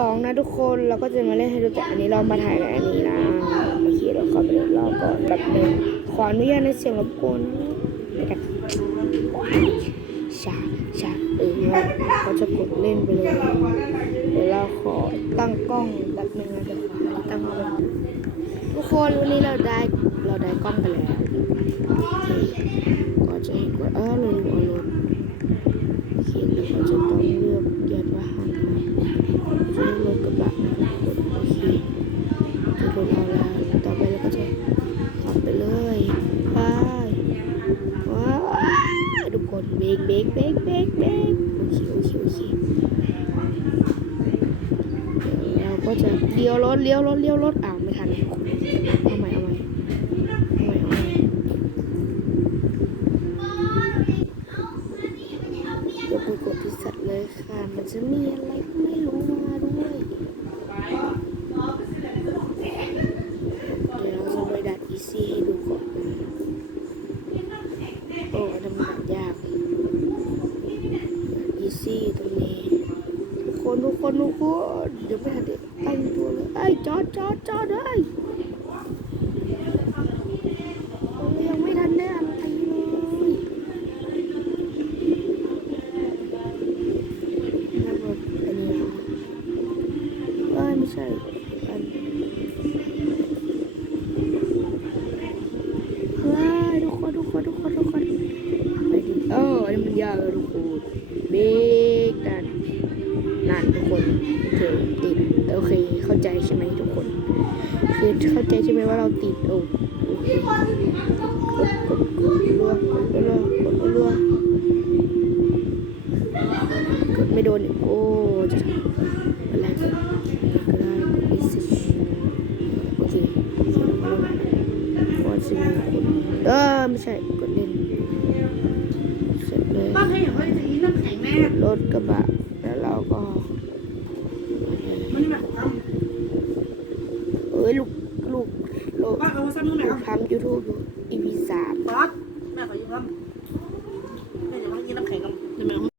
สองนะทุกคนเราก็จะมาเล่นให้ดูแต่อันนี้เรามาถ่ายในอันนี้นะโอเคเราเข้าไปเล่นรอบก่อนแบบหนึงขออนุญาตในเสียงรบกวนนะเดี๋ยวกันชาชาเออเราจะกดเล่นไปเลยเดี๋ยวเราขอตั้งกล้องแบบหนึงนะเดี๋ยวขอตั้งกล้องทุกคนวันนี้เราได้เราได้กล้องไปแล้ว คนเบรกเบรกเบรกเบรกเบรกโอเคโอเคโอเคเราก็จะเลี้ยวรถเลี้ยวรถเลี้ยวรถอ้าวไม่ทันทุกคนเอาใหม่เอาใหม่เอาใหม่เอาใหม่เดี๋ยวไปกดที่สัตว์เลยค่ะ มันจะมีอะไรก็ไม่รู้มาด้วยเดี๋ยวเราจะไปดัดอีซี่ให้ดูก่อนโอ้อันนั้นมันดัดยาก อีซี่ตรงนี้คนทุกคนทุกคนเดี๋ยวไม่ทันได้ตั้งตัวเลยไอ้จอดจอดจอดเอ้ยยังไม่ทันได้อะไรเลยนั่นรถอันนี้เอ้ยไม่ใช่อันว้ยทุกคนทุกคนทุกคน กเลยทุกคนเบรกนั่นนั่นทุกคนโอเคติดโอเคเข้าใจใช่ไหมทุกคน คือเข้าใจใช่ไหมว่าเราติดโอ้โอเคกดกดกดรัวกดรัวกดรัวกดไม่โดนโอ้จะทำอะไรก็ได้กด message โอเคโอเคมาแล้ววันสิบคนเออไม่ใช่กดเล่น ให้อย่างไรจะอีน้ำแข็งแม่รถกระบะ แล้วเราก็ มันนี่แม่ของทเอ้ยลูกลูกลูกำบ้านเอาซ้ำมือแม่ลูคกรับทำยูทูบอยู่ EP สามบอสแม่ขอยืมครับแม่จะมากินน้ำแข็งกับแม่